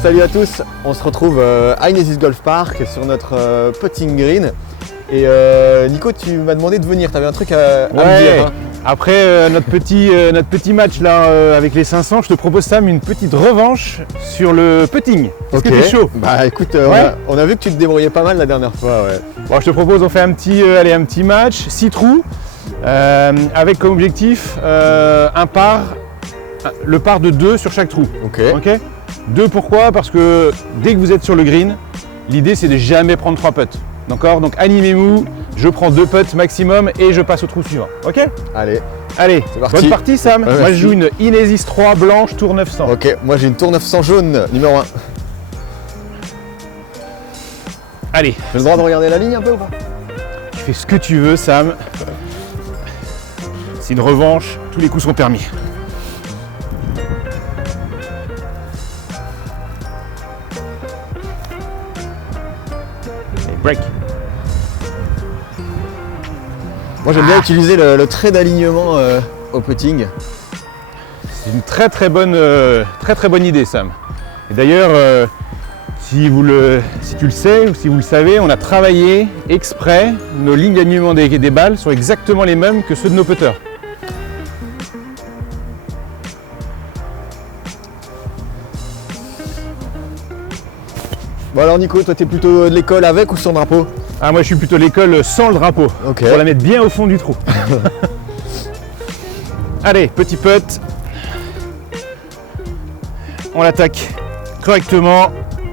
Salut à tous, on se retrouve à Inesis Golf Park sur notre putting green. Et Nico, tu m'as demandé de venir, tu avais un truc à me dire. Hein. Après notre petit match là avec les 500, je te propose Sam une petite revanche sur le putting. Est-ce que t'es chaud? Bah écoute, on a vu que tu te débrouillais pas mal la dernière fois. Ouais. Bon, je te propose, on fait un petit match, 6 trous, avec comme objectif le par de 2 sur chaque trou. Ok. 2 pourquoi? Parce que dès que vous êtes sur le green, l'idée c'est de jamais prendre 3 putts. D'accord? Donc animez-vous, je prends 2 putts maximum et je passe au trou suivant. Ok? Allez, c'est parti. Bonne partie Sam. Moi je joue une Inesis 3 blanche tour 900. Ok, moi j'ai une tour 900 jaune, numéro 1. Allez. J'ai le droit de regarder la ligne un peu ou pas? Tu fais ce que tu veux Sam. C'est une revanche, tous les coups sont permis. Break. Moi j'aime bien utiliser le trait d'alignement au putting. C'est une très bonne idée Sam. Et d'ailleurs, si tu le sais ou si vous le savez, on a travaillé exprès, nos lignes d'alignement des balles sont exactement les mêmes que ceux de nos putters. Bon alors Nico, toi t'es plutôt de l'école avec ou sans drapeau? Ah moi je suis plutôt l'école sans le drapeau, pour la mettre bien au fond du trou. Allez, petit putt. On l'attaque correctement,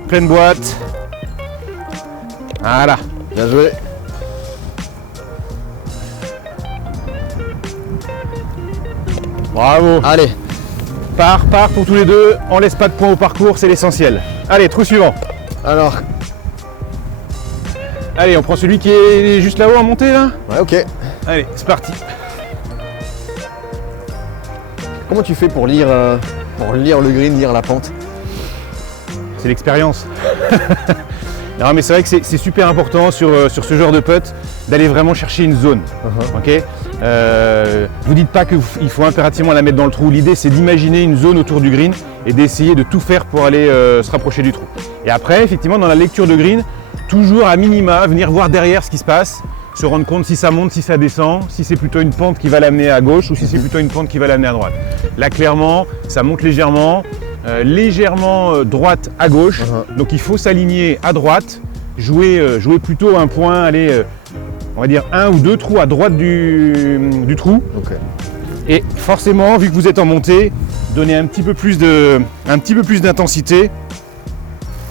pleine boîte. Voilà. Bien joué. Bravo. Allez. Par pour tous les deux, on laisse pas de points au parcours, c'est l'essentiel. Allez, trou suivant. Alors. Allez, on prend celui qui est juste là-haut en montée là? Ouais, ok. Allez, c'est parti. Comment tu fais pour lire le green, lire la pente? C'est l'expérience. Non mais c'est vrai que c'est super important sur ce genre de putt d'aller vraiment chercher une zone. Ok. Vous dites pas qu'il faut impérativement la mettre dans le trou. L'idée c'est d'imaginer une zone autour du green et d'essayer de tout faire pour aller se rapprocher du trou. Et après, effectivement, dans la lecture de green, toujours à minima, venir voir derrière ce qui se passe, se rendre compte si ça monte, si ça descend, si c'est plutôt une pente qui va l'amener à gauche ou si c'est plutôt une pente qui va l'amener à droite. Là, clairement, ça monte légèrement, droite à gauche. Donc il faut s'aligner à droite, jouer plutôt un point, aller, on va dire 1 ou 2 trous à droite du trou. Okay. Et forcément, vu que vous êtes en montée, donnez un petit peu plus d'intensité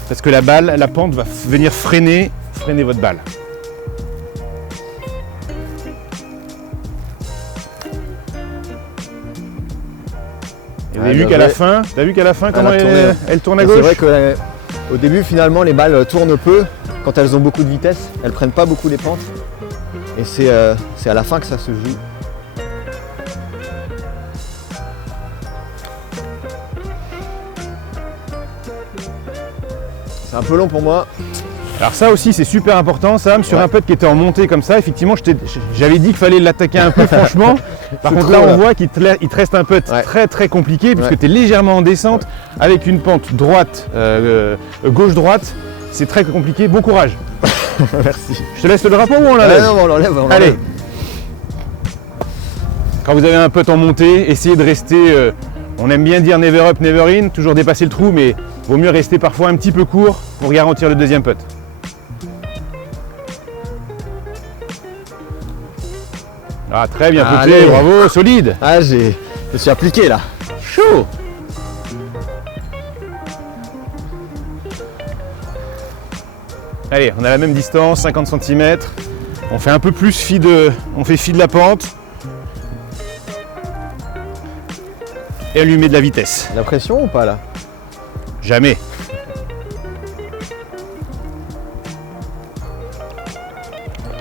parce que la pente va venir freiner votre balle. Et vous avez vu qu'à la fin, comment elle tourne à gauche? C'est vrai qu'au début, finalement, les balles tournent peu. Quand elles ont beaucoup de vitesse, elles prennent pas beaucoup les pentes. Et c'est à la fin que ça se joue. C'est un peu long pour moi. Alors ça aussi c'est super important Sam, sur un putt qui était en montée comme ça, effectivement j'avais dit qu'il fallait l'attaquer un peu franchement. Par contre là on voit qu'il te reste un putt très compliqué puisque tu es légèrement en descente avec une pente droite, gauche-droite, c'est très compliqué, bon courage. Merci. Je te laisse le drapeau ou on l'enlève? Non, on l'enlève. Allez. Quand vous avez un putt en montée, essayez de rester, on aime bien dire never up, never in, toujours dépasser le trou, mais vaut mieux rester parfois un petit peu court pour garantir le deuxième putt. Ah très bien puté, bravo, solide. Ah je me suis appliqué là. Chaud. Allez, on a la même distance, 50 cm. On fait un peu plus fi de la pente. Et on lui met de la vitesse. La pression ou pas là? Jamais.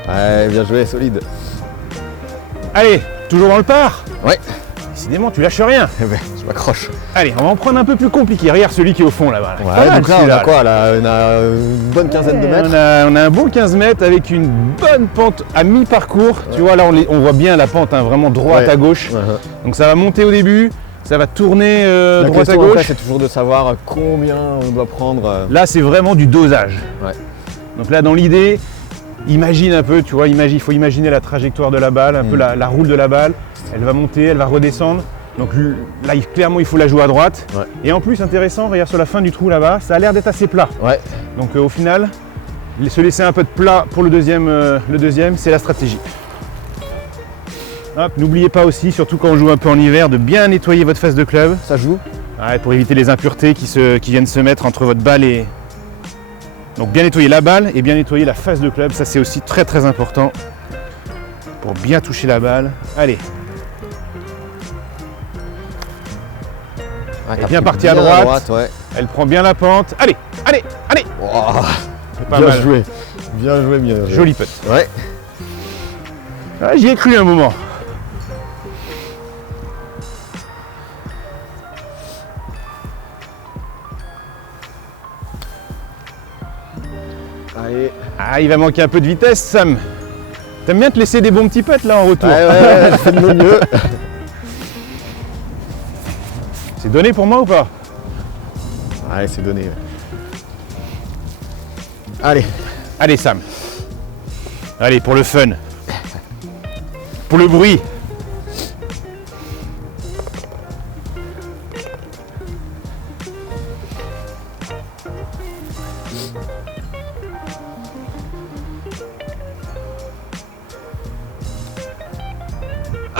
Ouais, bien joué, solide. Allez, toujours dans le par? Ouais. Décidément, tu lâches rien. Eh ben, je m'accroche. Allez, on va en prendre un peu plus compliqué. Regarde celui qui est au fond là-bas. Ouais, donc là, on a quoi là? On a une bonne quinzaine de mètres. On a un bon 15 mètres avec une bonne pente à mi-parcours. Tu vois, là, on voit bien la pente, hein, vraiment droite à gauche. Donc ça va monter au début. ça va tourner La droite à question après, gauche. c'est toujours de savoir combien on doit prendre. Là, c'est vraiment du dosage. Ouais. Donc là, dans l'idée, imagine un peu, tu vois, il faut imaginer la trajectoire de la balle, un peu la roule de la balle. Elle va monter, elle va redescendre. Donc là, clairement, il faut la jouer à droite. Ouais. Et en plus, intéressant, regarde sur la fin du trou là-bas, ça a l'air d'être assez plat. Ouais. Donc au final, se laisser un peu de plat pour le deuxième, c'est la stratégie. Hop, n'oubliez pas aussi, surtout quand on joue un peu en hiver, de bien nettoyer votre face de club. Ça joue. Ouais, pour éviter les impuretés qui viennent se mettre entre votre balle et... Donc bien nettoyer la balle et bien nettoyer la face de club, ça c'est aussi très très important pour bien toucher la balle. Allez, Ouais, elle est t'as bien pris partie à droite, ouais. elle prend bien la pente. Allez, allez, allez. Wow. C'est pas Bien mal. joué. Bien joué, bien joué. Joli putt. Ouais. Ah, j'y ai cru un moment. Allez. Ah, il va manquer un peu de vitesse, Sam. T'aimes bien te laisser des bons petits putts là en retour. Ouais, je fais de mon mieux. C'est donné pour moi ou pas? Allez, c'est donné. Allez. Allez, Sam. Allez, pour le fun. Pour le bruit.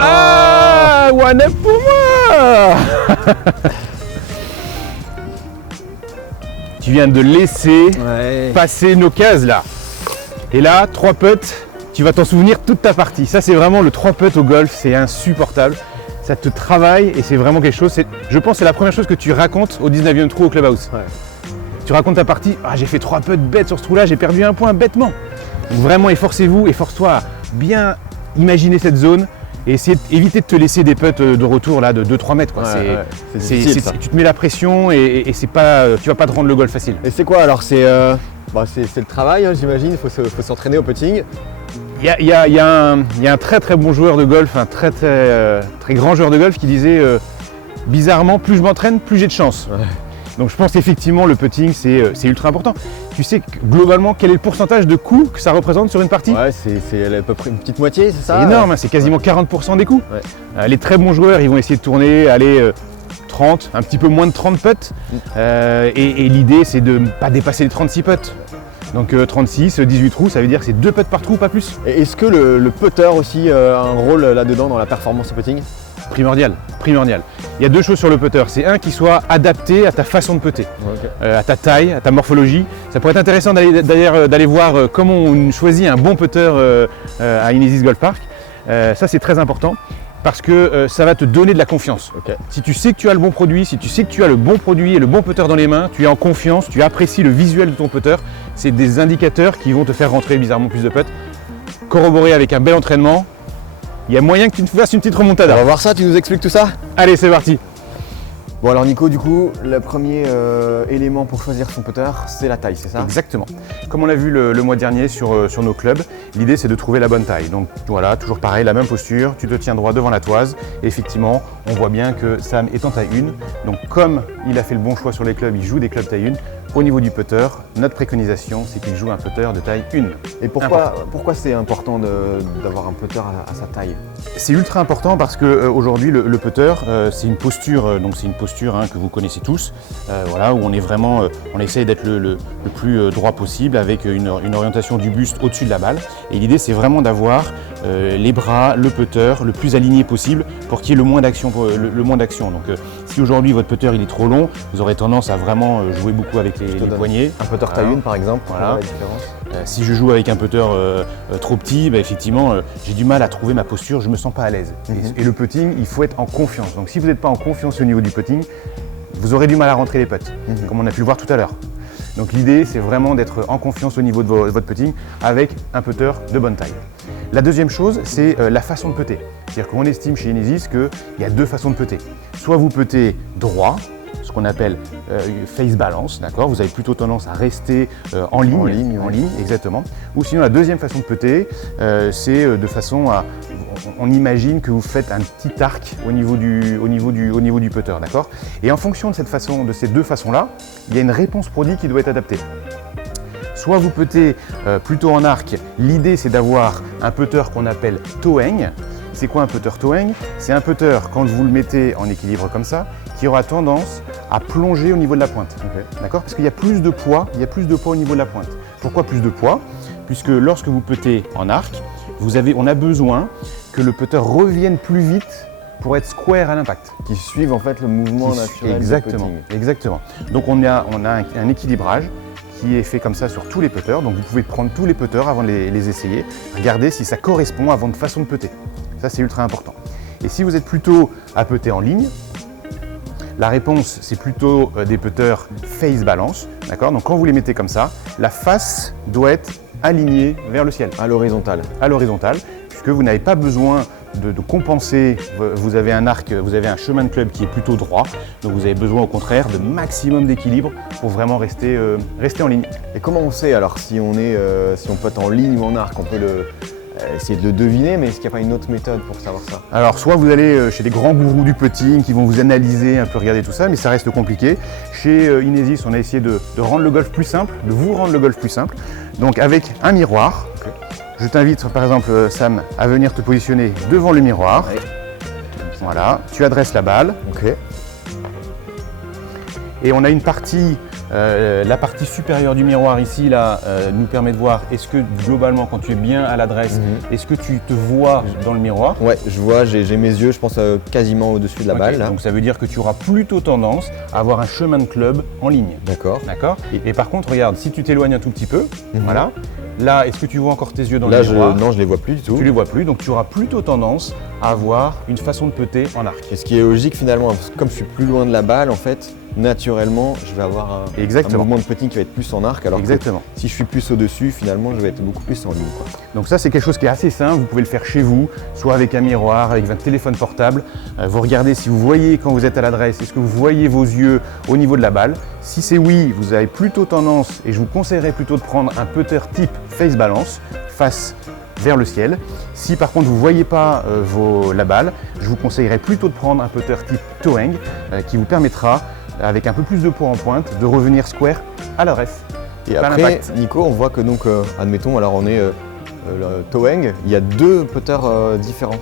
Ah, one up pour moi. Tu viens de laisser Ouais. passer nos cases là. Et là, 3 putts, tu vas t'en souvenir toute ta partie. Ça, c'est vraiment le 3 putts au golf, c'est insupportable. Ça te travaille et c'est vraiment quelque chose. Je pense que c'est la première chose que tu racontes au 19e trou au clubhouse. Ouais. Tu racontes ta partie, ah, j'ai fait 3 putts bêtes sur ce trou-là, j'ai perdu un point bêtement. Donc vraiment, efforcez-vous, efforce-toi à bien imaginer cette zone et éviter de te laisser des putts de retour là de 2-3 mètres. Quoi. Ouais, ouais. C'est difficile, ça. Tu te mets la pression et c'est pas, tu vas pas te rendre le golf facile. Et c'est quoi alors? C'est le travail, hein, j'imagine. Il faut s'entraîner au putting. Il y a un très très bon joueur de golf, un très grand joueur de golf qui disait bizarrement, plus je m'entraîne, plus j'ai de chance. Ouais. Donc je pense effectivement le putting c'est ultra important. Tu sais globalement quel est le pourcentage de coups que ça représente sur une partie? Ouais, c'est à peu près une petite moitié, c'est ça? C'est énorme, hein, c'est quasiment 40% des coups. Ouais. Les très bons joueurs, ils vont essayer de tourner, aller 30, un petit peu moins de 30 putts. Et l'idée c'est de ne pas dépasser les 36 putts. Donc 36, 18 trous, ça veut dire que c'est 2 putts par trou, pas plus. Et est-ce que le putter aussi a un rôle là-dedans dans la performance au putting? Primordial, primordial. Il y a 2 choses sur le putter. C'est un qui soit adapté à ta façon de putter, à ta taille, à ta morphologie. Ça pourrait être intéressant d'aller voir comment on choisit un bon putter à Inesis Golf Park. Ça c'est très important parce que ça va te donner de la confiance. Ok. Si tu sais que tu as le bon produit, si tu sais que tu as le bon produit et le bon putter dans les mains, tu es en confiance, tu apprécies le visuel de ton putter. C'est des indicateurs qui vont te faire rentrer bizarrement plus de putts. Corroboré avec un bel entraînement, il y a moyen que tu te fasses une petite On remontada. va voir ça, tu nous expliques tout ça? Allez, c'est parti. Bon alors Nico, du coup, le premier élément pour choisir son putter, c'est la taille, c'est ça? Exactement. Comme on l'a vu le mois dernier sur nos clubs, l'idée c'est de trouver la bonne taille. Donc voilà, toujours pareil, la même posture, tu te tiens droit devant la toise. Et effectivement, on voit bien que Sam est en taille 1. Donc comme il a fait le bon choix sur les clubs, il joue des clubs taille 1. Au niveau du putter, notre préconisation, c'est qu'il joue un putter de taille 1. Et pourquoi c'est important d'avoir un putter à sa taille? C'est ultra important parce qu'aujourd'hui, le putter, c'est une posture, donc c'est une posture que vous connaissez tous, voilà, où on est vraiment, on essaye d'être le plus droit possible avec une orientation du buste au-dessus de la balle. Et l'idée, c'est vraiment d'avoir les bras, le putter, le plus aligné possible pour qu'il y ait le moins d'action. Donc, si aujourd'hui votre putter il est trop long, vous aurez tendance à vraiment jouer beaucoup avec les poignets. Un putter taille 1 par exemple, Voilà. la différence. Si je joue avec un putter trop petit, effectivement, j'ai du mal à trouver ma posture, je ne me sens pas à l'aise. Et le putting, il faut être en confiance. Donc si vous n'êtes pas en confiance au niveau du putting, vous aurez du mal à rentrer les putts, comme on a pu le voir tout à l'heure. Donc l'idée, c'est vraiment d'être en confiance au niveau de votre putting avec un putter de bonne taille. La deuxième chose, c'est la façon de putter. C'est-à-dire qu'on estime chez Inesis qu'il y a 2 façons de putter. Soit vous puttez droit, ce qu'on appelle face balance, d'accord. Vous avez plutôt tendance à rester en ligne, exactement. Ou sinon la deuxième façon de putter, c'est de façon à, on imagine que vous faites un petit arc au niveau du putter, d'accord. Et en fonction de ces deux façons-là, il y a une réponse produit qui doit être adaptée. Soit vous puttez plutôt en arc, l'idée c'est d'avoir un putter qu'on appelle toe hang. C'est quoi un putter toe hang? C'est un putter, quand vous le mettez en équilibre comme ça, qui aura tendance à plonger au niveau de la pointe. D'accord? Parce qu'il y a plus de poids, au niveau de la pointe. Pourquoi plus de poids? Puisque lorsque vous puttez en arc, on a besoin que le putter revienne plus vite pour être square à l'impact. Qui suivent en fait le mouvement naturel. Exactement, exactement. Donc on a un équilibrage qui est fait comme ça sur tous les putters. Donc vous pouvez prendre tous les putters avant de les essayer, regarder si ça correspond à votre façon de putter. Ça c'est ultra important. Et si vous êtes plutôt à putter en ligne, la réponse c'est plutôt des putters face balance. D'accord? Donc quand vous les mettez comme ça, la face doit être alignée vers le ciel. À l'horizontale. À l'horizontale, puisque vous n'avez pas besoin de compenser. Vous avez un arc, vous avez un chemin de club qui est plutôt droit, donc vous avez besoin au contraire de maximum d'équilibre pour vraiment rester en ligne. Et comment on sait alors si on putte en ligne ou en arc? On peut essayer de le deviner, mais est-ce qu'il n'y a pas une autre méthode pour savoir ça? Alors soit vous allez chez des grands gourous du putting qui vont vous analyser, un peu regarder tout ça, mais ça reste compliqué. Chez Inesis, on a essayé de rendre le golf plus simple, de vous rendre le golf plus simple. Donc avec un miroir. Okay. Je t'invite par exemple Sam à venir te positionner devant le miroir. Ouais. Voilà, tu adresses la balle. Okay. Et on a une partie, la partie supérieure du miroir ici là, nous permet de voir est-ce que globalement quand tu es bien à l'adresse, est-ce que tu te vois dans le miroir? Ouais, je vois, j'ai mes yeux, je pense quasiment au-dessus de la balle. Là. Donc ça veut dire que tu auras plutôt tendance à avoir un chemin de club en ligne. D'accord. D'accord. Et par contre, regarde, si tu t'éloignes un tout petit peu, voilà. Là, est-ce que tu vois encore tes yeux dans le miroir? Non, je les vois plus du tout. Tu les vois plus, donc tu auras plutôt tendance à avoir une façon de putter en arc. Et ce qui est logique finalement, parce que comme je suis plus loin de la balle, en fait, naturellement, je vais avoir un mouvement de putting qui va être plus en arc. Alors que si je suis plus au-dessus, finalement, je vais être beaucoup plus en ligne, quoi. Donc ça, c'est quelque chose qui est assez simple. Vous pouvez le faire chez vous, soit avec un miroir, avec votre téléphone portable. Vous regardez si vous voyez quand vous êtes à l'adresse, est-ce que vous voyez vos yeux au niveau de la balle. Si c'est oui, vous avez plutôt tendance, et je vous conseillerais plutôt de prendre un putter type face balance, face vers le ciel. Si par contre vous ne voyez pas la balle, je vous conseillerais plutôt de prendre un putter type toe hang qui vous permettra, avec un peu plus de poids en pointe, de revenir square à l'adresse. Et après, Nico, on voit que donc, admettons, alors on est le toe hang, il y a deux putters différents.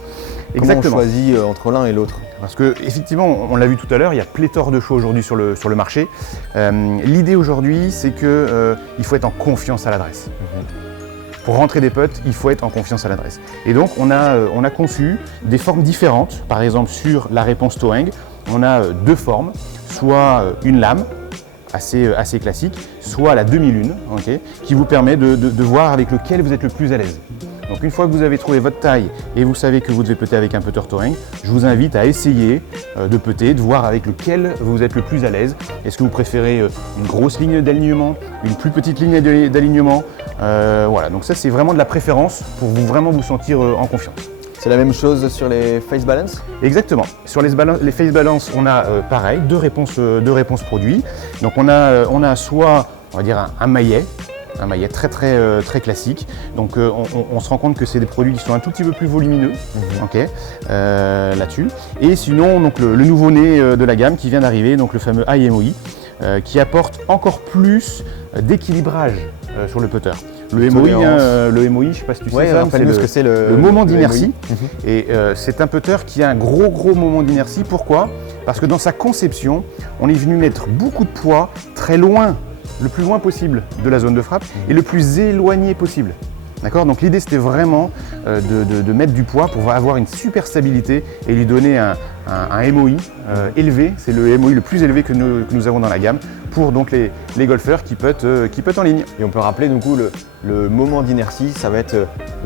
Comment on choisit entre l'un et l'autre? Parce que effectivement, on l'a vu tout à l'heure, il y a pléthore de choix aujourd'hui sur le marché. L'idée aujourd'hui, c'est qu'il faut être en confiance à l'adresse. Pour rentrer des putts, il faut être en confiance à l'adresse. Et donc, on a conçu des formes différentes. Par exemple, sur la réponse toe hang, on a deux formes, soit une lame, assez classique, soit la demi-lune, okay, qui vous permet de voir avec lequel vous êtes le plus à l'aise. Donc une fois que vous avez trouvé votre taille et vous savez que vous devez putter avec un putter toe hang, je vous invite à essayer de putter, de voir avec lequel vous êtes le plus à l'aise. Est-ce que vous préférez une grosse ligne d'alignement, une plus petite ligne d'alignement? Voilà, donc ça c'est vraiment de la préférence pour vraiment vous sentir en confiance. C'est la même chose sur les face balance? Exactement. Sur les face balance, on a pareil, deux réponses produits. Donc on a soit, on va dire un maillet très classique. Donc on se rend compte que c'est des produits qui sont un tout petit peu plus volumineux, là-dessus. Et sinon, donc le nouveau-né de la gamme qui vient d'arriver, donc le fameux IMOI, qui apporte encore plus d'équilibrage sur le putter. Le MOI, je ne sais pas si tu sais ça, c'est le moment d'inertie. Et c'est un putter qui a un gros moment d'inertie. Pourquoi? Parce que dans sa conception, on est venu mettre beaucoup de poids très loin, le plus loin possible de la zone de frappe et le plus éloigné possible. D'accord? Donc l'idée c'était vraiment de mettre du poids pour avoir une super stabilité et lui donner un MOI élevé. C'est le MOI le plus élevé que nous avons dans la gamme pour donc les golfeurs qui puttent en ligne. Et on peut rappeler du coup le moment d'inertie, ça va être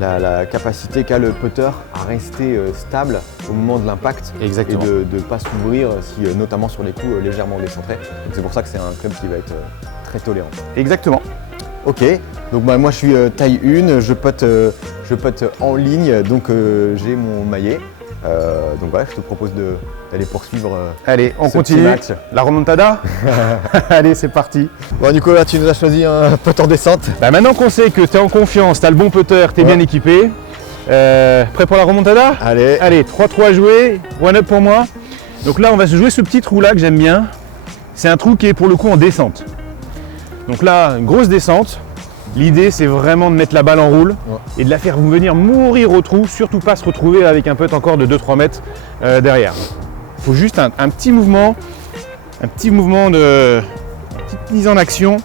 la capacité qu'a le putter à rester stable au moment de l'impact. Exactement. Et de ne pas s'ouvrir, notamment sur les coups légèrement décentrés. Donc c'est pour ça que c'est un club qui va être très tolérant. Exactement. Ok, donc moi je suis taille 1, je putte en ligne, donc j'ai mon maillet. Donc voilà, je te propose d'aller poursuivre. Allez, on continue. La remontada. Allez, c'est parti. Bon Nicolas, tu nous as choisi un putt en descente. Bah, maintenant qu'on sait que tu es en confiance, tu as le bon putter, tu es bien équipé. Prêt pour la remontada? Allez. Allez, 3-3 à jouer, 1-up pour moi. Donc là, on va se jouer ce petit trou là que j'aime bien. C'est un trou qui est pour le coup en descente. Donc là, une grosse descente. L'idée, c'est vraiment de mettre la balle en roule et de la faire venir mourir au trou, surtout pas se retrouver avec un putt encore de 2-3 mètres derrière. Il faut juste un petit mouvement, une petite mise en action,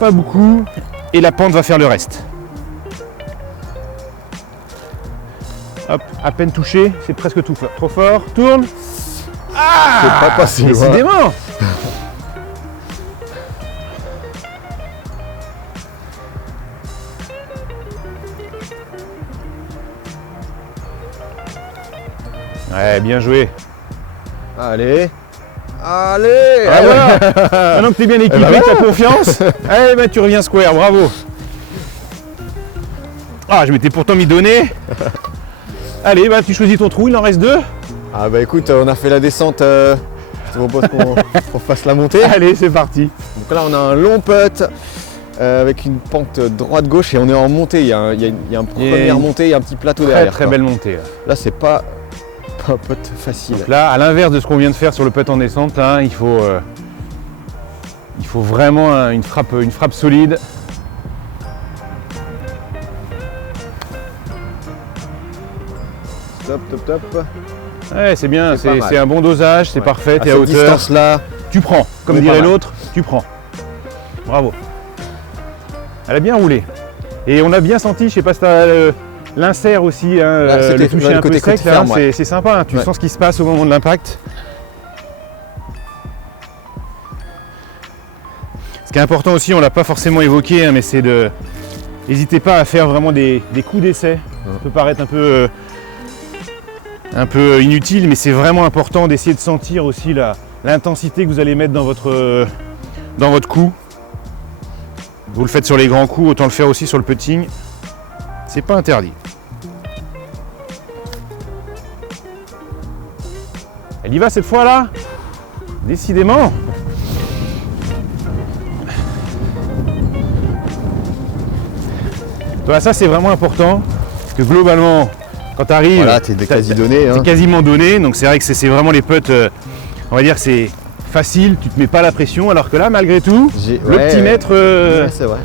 pas beaucoup, et la pente va faire le reste. Hop, à peine touché, c'est presque tout trop fort. Tourne. Ah, c'est pas passé. Décidément. Ouais, bien joué. Allez. Allez. Ah, voilà. Maintenant que tu es bien équipé, tu as confiance. Allez, ben, tu reviens square, bravo. Ah, je m'étais pourtant mis donné. Allez, bah, tu choisis ton trou, il en reste 2. Ah bah écoute, on a fait la descente. Je te propose qu'on fasse la montée. Allez, c'est parti. Donc là, on a un long putt. Avec une pente droite-gauche et on est en montée. Il y a une première montée et un petit plateau derrière. Très belle montée. Là, c'est pas un putt facile. Donc là, à l'inverse de ce qu'on vient de faire sur le putt en descente, là, il faut vraiment une frappe solide. Top, top, top. Ouais, c'est bien, c'est un bon dosage, c'est parfait, t'es à hauteur. Distance là, tu prends, comme dirait l'autre, tu prends. Bravo. Elle a bien roulé. Et on a bien senti, je sais pas si t'as l'insert aussi, hein, le toucher un peu sec, c'est sympa, hein, tu sens ce qui se passe au moment de l'impact. Ce qui est important aussi, on ne l'a pas forcément évoqué, hein, mais c'est de... N'hésitez pas à faire vraiment des coups d'essai. Ça peut paraître un peu inutile, mais c'est vraiment important d'essayer de sentir aussi l'intensité que vous allez mettre dans votre coup. Vous le faites sur les grands coups, autant le faire aussi sur le putting. C'est pas interdit. Elle y va cette fois là? Décidément. Voilà, ça c'est vraiment important, parce que globalement, quand tu arrives, voilà, t'es quasi donné. T'es quasiment donné, donc c'est vrai que c'est vraiment les putts, on va dire que c'est facile, tu te mets pas la pression, alors que là, malgré tout, le petit mètre... c'est vrai.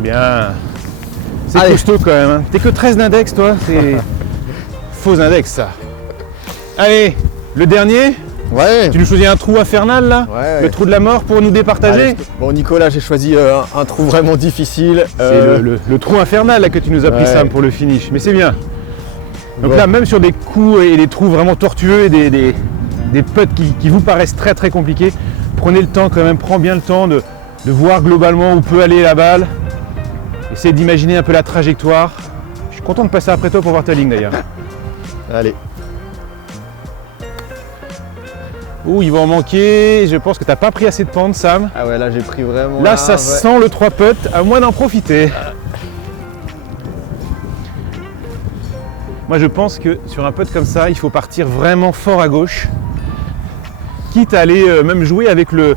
Bien. C'est costaud quand même. Hein. T'es que 13 d'index, toi. C'est faux index, ça. Allez, le dernier. Ouais. Tu nous choisis un trou infernal, là? Le trou de la mort pour nous départager? Allez, bon, Nicolas, j'ai choisi un trou vraiment difficile. C'est le trou infernal, là, que tu nous as pris, Sam, pour le finish. Mais c'est bien. Donc là, même sur des coups et des trous vraiment tortueux et des putts qui vous paraissent très très compliqués, prenez le temps quand même, prends bien le temps de voir globalement où peut aller la balle. Essayez d'imaginer un peu la trajectoire. Je suis content de passer après toi pour voir ta ligne d'ailleurs. Allez. Ouh, il va en manquer. Je pense que tu n'as pas pris assez de pente, Sam. Ah ouais, là j'ai pris vraiment... Là, ça sent le 3 putts, à moi d'en profiter. Moi, je pense que sur un putt comme ça, il faut partir vraiment fort à gauche. Quitte à aller même jouer avec le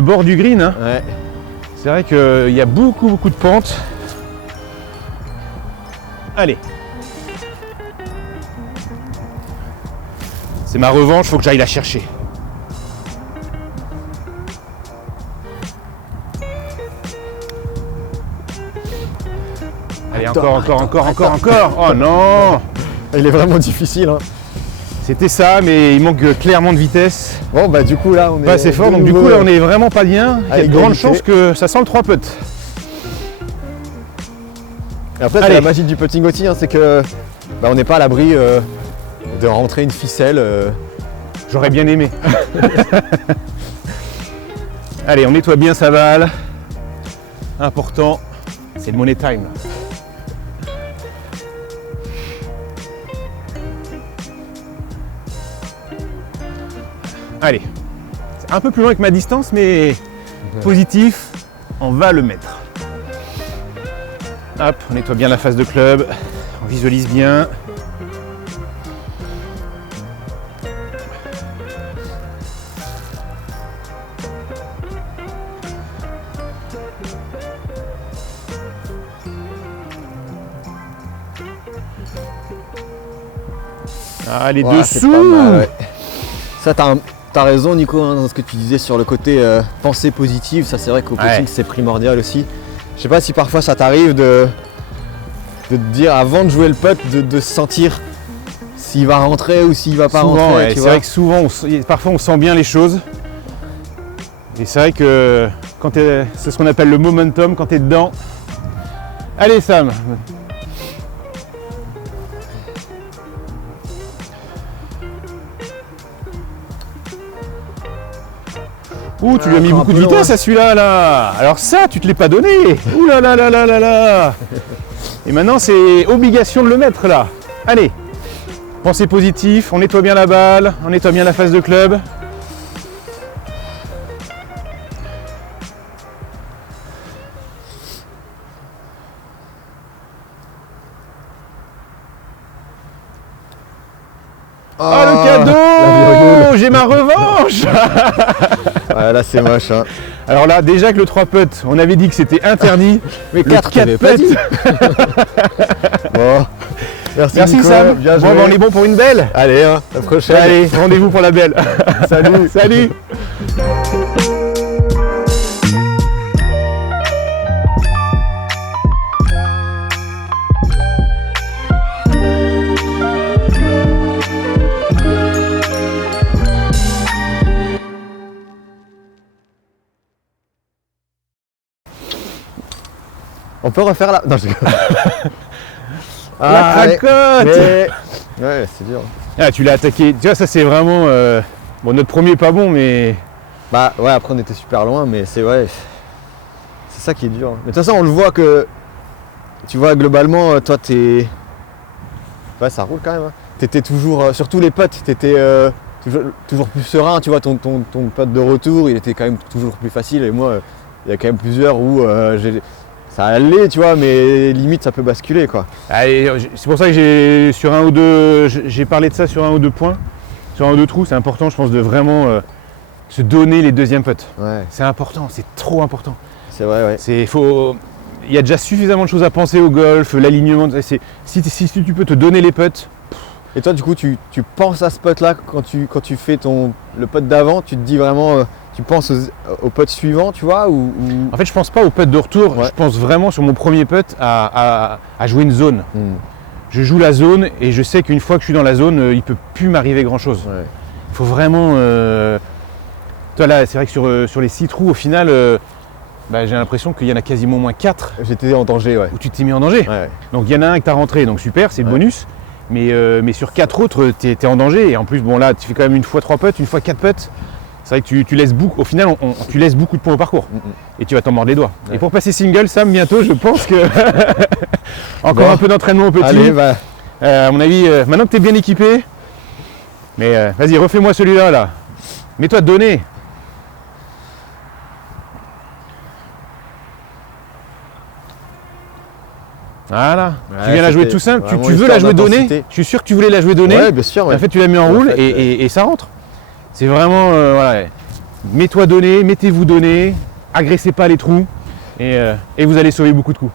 bord du green. Hein. Ouais. C'est vrai qu'il y a beaucoup de pentes. Allez. C'est ma revanche, il faut que j'aille la chercher. Allez, encore. Oh non! Il est vraiment difficile. Hein. C'était ça, mais il manque clairement de vitesse. Bon, bah du coup, là, on est... Pas assez fort, donc du coup, là, on est vraiment pas bien. Il y a de grandes chances que ça sent le 3 putts. Et après, c'est la magie du putting aussi, hein, c'est que on n'est pas à l'abri de rentrer une ficelle. J'aurais bien aimé. Allez, on nettoie bien sa balle. Important, c'est le money time. Allez, c'est un peu plus loin que ma distance, mais positif, on va le mettre. Hop, on nettoie bien la face de club, on visualise bien. Allez, Ouais, dessous pas mal, ouais. Ça, t'as raison, Nico, hein, dans ce que tu disais sur le côté pensée positive. Ça, c'est vrai qu'au putting, c'est primordial aussi. Je sais pas si parfois ça t'arrive de te dire, avant de jouer le putt, de sentir s'il va rentrer ou s'il va pas souvent, rentrer. C'est vrai que souvent, parfois, on sent bien les choses. Et c'est vrai que c'est ce qu'on appelle le momentum, quand tu es dedans. Allez, Sam. Ouh, tu lui as mis beaucoup de vitesse à celui-là, là. Alors ça, tu te l'es pas donné. Ouh là là là là là là. Et maintenant, c'est obligation de le mettre, là. Allez. Pensée positive, on nettoie bien la balle, on nettoie bien la face de club. Ah, le cadeau! J'ai ma revanche! Ouais, là c'est moche. Hein. Alors là, déjà que le 3 putts, on avait dit que c'était interdit. Mais 4 putts. Bon. Merci Nico, Sam. Bien bon, joué. on est bon pour une belle. Allez, hein, à la prochaine. Allez, rendez-vous pour la belle. Salut. Salut. On peut refaire la. Non, je... La cracotte. Mais... Ouais, c'est dur. Ah, tu l'as attaqué. Tu vois, ça c'est vraiment. Bon, notre premier est pas bon, mais. Bah ouais, après on était super loin, mais c'est ouais. C'est ça qui est dur. Mais de toute façon, on le voit que. Tu vois, globalement, toi t'es. Ouais, ça roule quand même. Hein. T'étais toujours. Sur tous les putts, t'étais toujours plus serein. Tu vois, ton putt de retour, il était quand même toujours plus facile. Et moi, il y a quand même plusieurs où ça allait, tu vois, mais limite ça peut basculer quoi. Allez, c'est pour ça que j'ai parlé de ça sur un ou deux points, sur un ou deux trous. C'est important, je pense, de vraiment se donner les deuxièmes putts. Ouais. C'est important, c'est trop important. C'est vrai, ouais. Il y a déjà suffisamment de choses à penser au golf, l'alignement. Si tu peux te donner les putts. Et toi, du coup, tu penses à ce putt là quand tu fais le putt d'avant, tu te dis vraiment. Tu penses au putt suivant, tu vois ou... En fait, je pense pas au putt de retour. Ouais. Je pense vraiment sur mon premier putt à jouer une zone. Je joue la zone et je sais qu'une fois que je suis dans la zone, il ne peut plus m'arriver grand-chose. Il faut vraiment... Toi, là, c'est vrai que sur les 6 trous, au final, j'ai l'impression qu'il y en a quasiment moins 4. J'étais en danger, ouais. Où tu t'es mis en danger. Ouais. Donc, il y en a un que tu as rentré, donc super, c'est le bonus. Mais sur 4 autres, tu es en danger. Et en plus, bon là, tu fais quand même une fois 3 putts, une fois 4 putts. C'est vrai que tu laisses beaucoup, au final, tu laisses beaucoup de points au parcours et tu vas t'en mordre les doigts. Ouais. Et pour passer single, Sam, bientôt, je pense que encore un peu d'entraînement au petit. Allez, bah. À mon avis, maintenant que tu es bien équipé, mais vas-y, refais-moi celui-là, là. Mets-toi donné. Voilà, tu viens la jouer tout simple, tu veux la jouer donnée. Je suis sûr que tu voulais la jouer donnée. Ouais, bien sûr. Ouais. En fait, tu l'as mis en roule et ça rentre. C'est vraiment, voilà, mets-toi donné, mettez-vous donné, agressez pas les trous et vous allez sauver beaucoup de coups.